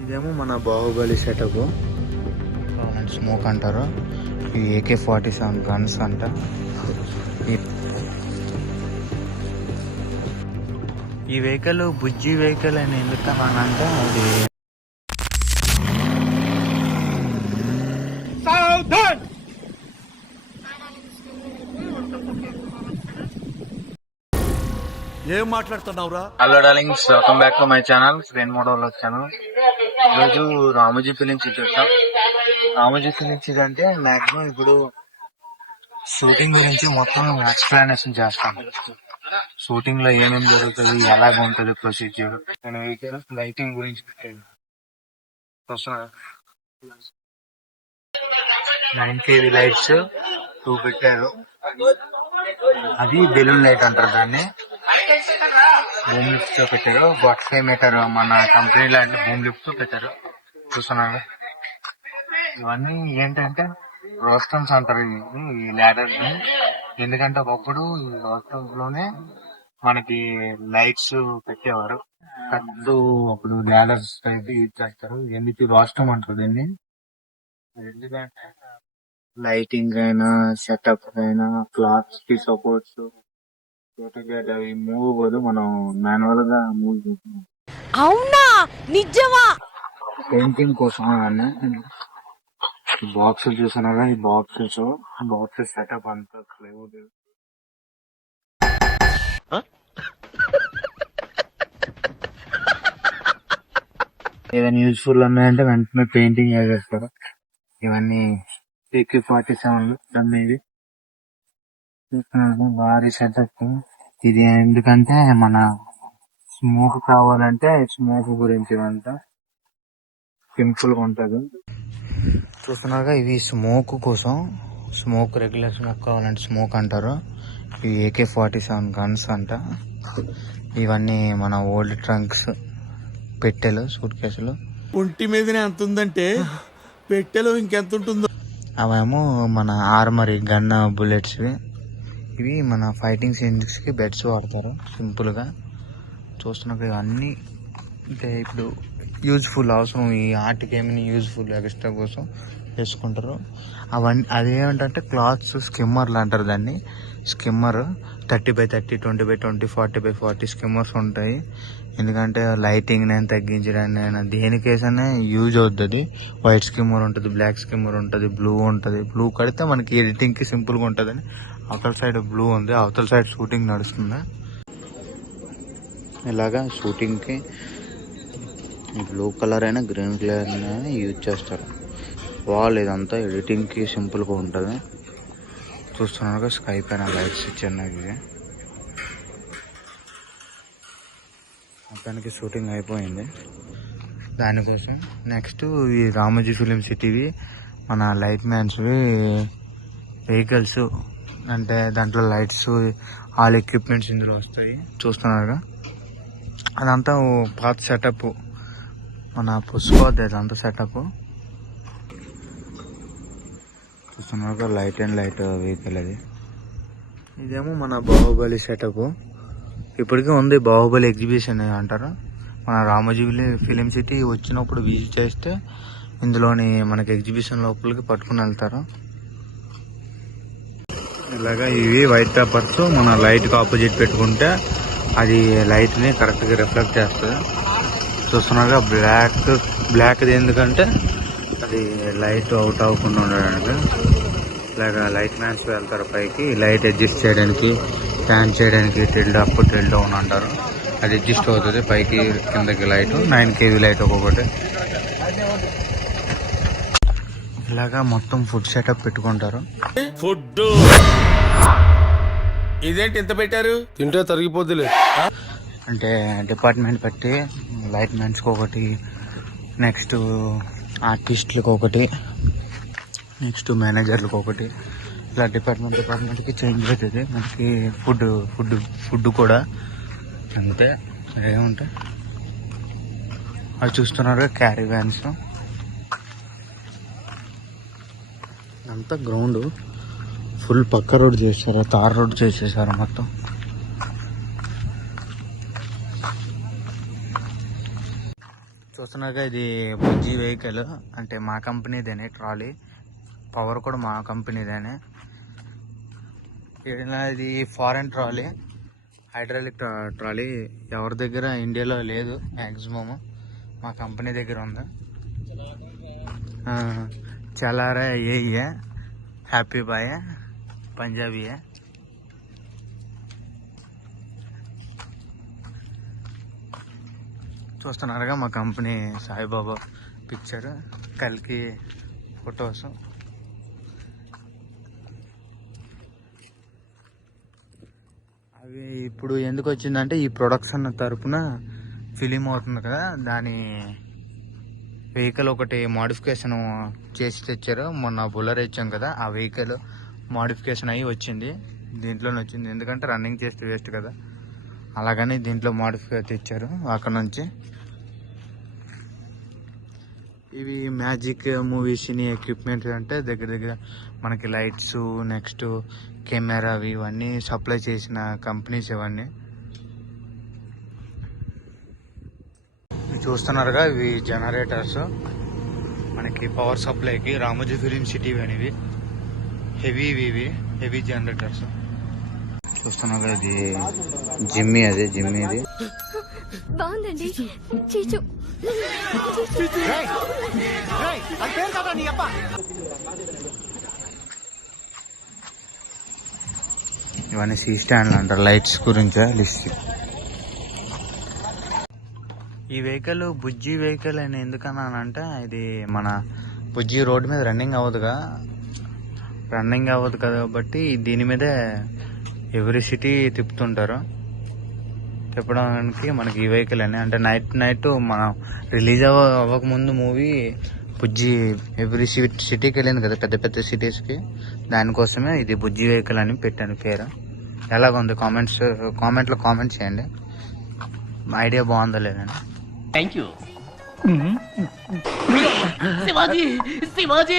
ఇదేమో మన బాహుబలి సెటప్ కావాలంటే స్మోక్ అంటారు. ఈ AK-47 గన్స్ అంట. ఈ వెహికల్ బుజ్జి వెహికల్ అని ఎందుకనంటే అది ఏం మాట్లాడుతున్నావురా? Hello darlings, welcome back to my channel. Screen model వచ్చాను. ఈరోజు రామోజీ ఫిలిం సిటీ వచ్చాం. రామోజీ ఫిలిం సిటీ అంటే మాక్సిమం ఇప్పుడు షూటింగ్ గురించి మొత్తం ఎక్స్ప్లెనేషన్ చేస్తాను. షూటింగ్ లో ఏమేమి జరుగుతుంది, ఎలాగ ఉంటుంది ప్రొసీజర్, లైటింగ్ గురించి 9 kV లైట్స్ 2 పెట్టారు. అది బెలూన్ లైట్ అంటారు దాన్ని. బూమ్ లిఫ్ట్ తో పెట్టారు. 5 మీటర్ మన కంపెనీలో అంటే బూమ్ లిఫ్ట్ తో పెట్టారు. చూస్తున్నారు. ఇవన్నీ ఏంటంటే రోస్టమ్స్ అంటారు ఈ ల్యాడర్స్ ని. ఎందుకంటే ఒకప్పుడు ఈ రోస్టమ్స్ లోనే మనకి లైట్స్ పెట్టేవారు. కద్దు అప్పుడు ల్యాడర్స్ అయితే యూజ్ చేస్తారు. ఎందుకు రోస్టమ్ అంటారు దీన్ని. ఎందుకంటే లైటింగ్ అయినా సెటప్ అయినా క్లాత్స్ కి సపోర్ట్స్ అవి మూవ్ అవ్వదు. మనం మాన్యువల్ గా మూవ్ చేస్తాం. అవునా, నిజమా? పెయింటింగ్ కోసం బాక్సెస్ చూస్తున్నారా? ఈ బాక్సెస్ సెటప్ అంతా ఏదైనా యూజ్ఫుల్ ఉన్నాయంటే వెంటనే పెయింటింగ్ వేసేస్తారు. ఇవన్నీ AK-47 ఇది భారీ సెటప్. ఇది ఎందుకంటే మన స్మోక్ కావాలంటే స్మోక్ గురించి అంతా సింపుల్ గా ఉంటది. చూస్తున్నారుగా, ఇవి స్మోక్ కోసం. స్మోక్ రెగ్యులర్ స్మోక్ కావాలంటే స్మోక్ అంటారు. ఈ AK-47 గన్స్ అంట. ఇవన్నీ మన ఓల్డ్ ట్రంక్స్, పెట్టెలు, సూట్ కేసులు. ఒంటి మీదనే ఎంత ఉందంటే పెట్టెలో ఇంకెంత ఉంటుందో. అవేమో మన ఆర్మరీ గన్ బుల్లెట్స్. ఇవి మన ఫైటింగ్ సీన్స్ కి బెడ్స్ వాడతారు సింపుల్ గా. చూస్తున్నప్పుడు ఇవన్నీ అంటే ఇప్పుడు యూజ్ఫుల్ అవసరం. ఈ ఆర్ట్కి ఏమైనా యూజ్ఫుల్ ఎక్స్ట్రా కోసం వేసుకుంటారు. అవన్నీ అదేమంటే క్లాత్స్ స్కిమ్మర్లు అంటారు దాన్ని. Skimmer 30x30, 20x20, 40x40 skimmers ఉంటాయి. ఎందుకంటే లైటింగ్ నేను తగ్గించడానికి దేనికేసనే యూజ్ అవుతుంది. వైట్ స్కిమ్మర్ ఉంటుంది, బ్లాక్ స్కిమ్మర్ ఉంటుంది, బ్లూ ఉంటుంది. బ్లూ కడితే మనకి ఎడిటింగ్ కి సింపుల్ గా ఉంటుందని అవతల సైడ్ బ్లూ ఉంది, అవతల సైడ్ షూటింగ్ నడుస్తుంది. ఇలాగా షూటింగ్ కి బ్లూ కలర్ అయినా గ్రీన్ కలర్ అయినా యూజ్ చేస్తారు. వాల్ ఇదంతా ఎడిటింగ్ కి సింపుల్ గా ఉంటుంది. చూస్తున్నారు స్కై పైన లైట్స్ చిన్నవి. మొత్తానికి షూటింగ్ అయిపోయింది. దానికోసం నెక్స్ట్ ఈ రామోజీ ఫిలిం సిటీవి మన లైట్ మ్యాన్స్ వెహికల్స్ అంటే దాంట్లో లైట్స్, ఆల్ ఎక్విప్మెంట్స్ ఇందులో వస్తాయి. చూస్తున్నారుగా, అదంతా పాత సెటప్. మన పుష్పది అదంతా సెటప్. చూస్తున్నారుగా, లైట్ అండ్ లైట్ వెహికల్ అది. ఇదేమో మన బాహుబలి సెటప్. ఇప్పటికీ ఉంది బాహుబలి ఎగ్జిబిషన్ అంటారు. మన రామోజీ ఫిలిం సిటీ వచ్చినప్పుడు విజిట్ చేస్తే ఇందులోని మనకి ఎగ్జిబిషన్ లోపలికి పట్టుకుని వెళ్తారు. ఇలాగా ఇవి వైట్ పేపర్స్ మన లైట్ కి ఆపోజిట్ పెట్టుకుంటే అది లైట్ ని కరెక్ట్ గా రిఫ్లెక్ట్ చేస్తుంది. చూస్తున్నారుగా, బ్లాక్ ఎందుకంటే అది లైట్ అవుట్ అవ్వకుండా ఉండడానికి. ఇలాగా లైట్ మ్యాన్స్ వెళ్తారు పైకి. లైట్ అడ్జస్ట్ చేయడానికి, ప్యాన్ చేయడానికి టిల్డ్ అప్ టిల్డ్ డౌన్ అంటారు. అది అడ్జస్ట్ అవుతుంది పైకి కిందకి. లైట్ 9 kV లైట్ ఒక్కొక్కటి. ఇలాగా మొత్తం ఫుడ్ సెటప్ పెట్టుకుంటారు. ఫుడ్ ఇదేంటి ఇంత పెట్టారు? తింటే తరిగిపోద్దిలే. అంటే డిపార్ట్మెంట్ బట్టి లైట్ మ్యాన్స్కి ఒకటి, నెక్స్ట్ ఆర్టిస్టులకు ఒకటి, నెక్స్ట్ మేనేజర్లకు ఒకటి, ఇలా డిపార్ట్మెంట్కి చేంజ్ అవుతుంది. మనకి ఫుడ్ కూడా అంతే. ఏముంటాయి అవి చూస్తున్నారు, క్యారీ వ్యాన్స్. అంతా గ్రౌండ్ ఫుల్ పక్క రోడ్ చేశారు, తార్ రోడ్ చేసేసారు మొత్తం. చూస్తున్నారుగా, ఇది బుజ్జి వెహికల్, అంటే మా కంపెనీదేనే ట్రాలీ. పవర్ కూడా మా కంపెనీదేనే. ఇది ఫారెన్ ట్రాలీ, హైడ్రాలిక్ ట్రాలీ. ఎవరి దగ్గర ఇండియాలో లేదు, మ్యాక్సిమం మా కంపెనీ దగ్గర ఉంది. చలారా ఏ హ్యాపీ బాయ్ పంజాబీ. చూస్తున్నారుగా మా కంపెనీ సాయిబాబా పిక్చర్, కల్కి ఫొటోస్. అవి ఇప్పుడు ఎందుకు వచ్చిందంటే ఈ ప్రొడక్షన్ తరపున ఫిలిం అవుతుంది కదా, దాని వెహికల్ ఒకటి మోడిఫికేషన్ చేసి తెచ్చారు. మొన్న బుల్లర్ ఇచ్చాం కదా, ఆ వెహికల్ మోడిఫికేషన్ అయ్యి వచ్చింది, దీంట్లోనే వచ్చింది. ఎందుకంటే రన్నింగ్ చేస్తే వేస్ట్ కదా, అలాగని దీంట్లో మోడిఫై తెచ్చారు అక్కడ నుంచి. ఇవి మ్యాజిక్ మూవీస్ ఎక్విప్మెంట్ అంటే దగ్గర దగ్గర మనకి లైట్స్, నెక్స్ట్ కెమెరా, ఇవన్నీ సప్లై చేసిన కంపెనీస్ ఇవన్నీ. చూస్తున్నారుగా, ఇవి జనరేటర్స్ మనకి పవర్ సప్లైకి. రామోజీ ఫిలిం సిటీ అనేవి హెవీ జనరేటర్స్. చూస్తున్నారుగా, ఇది జిమ్మి, అదే జిమ్మిది. బాగుందండి చీచు. ఇవన్నీ సీ స్టాండ్లు అంటారు, లైట్స్ గురించే లిస్ట్. ఈ వెహికల్ బుజ్జి వెహికల్ అని ఎందుకన్నానంటే, ఇది మన బుజ్జి రోడ్డు మీద రన్నింగ్ అవ్వదు కాబట్టి దీని మీదే ఎవ్రీ సిటీ తిప్పుతుంటారు. తిప్పడానికి మనకి ఈ వెహికల్ అని, అంటే నైట్ మనం రిలీజ్ అవ్వకముందు మూవీ బుజ్జి ఎవ్రీ సిటీకి వెళ్ళింది కదా, పెద్ద పెద్ద సిటీస్కి. దానికోసమే ఇది బుజ్జి వెహికల్ అని పెట్టాను పేరు. ఎలాగుంది కామెంట్లో కామెంట్ చేయండి, ఐడియా బాగుందా లేదని. Thank you Shivaji.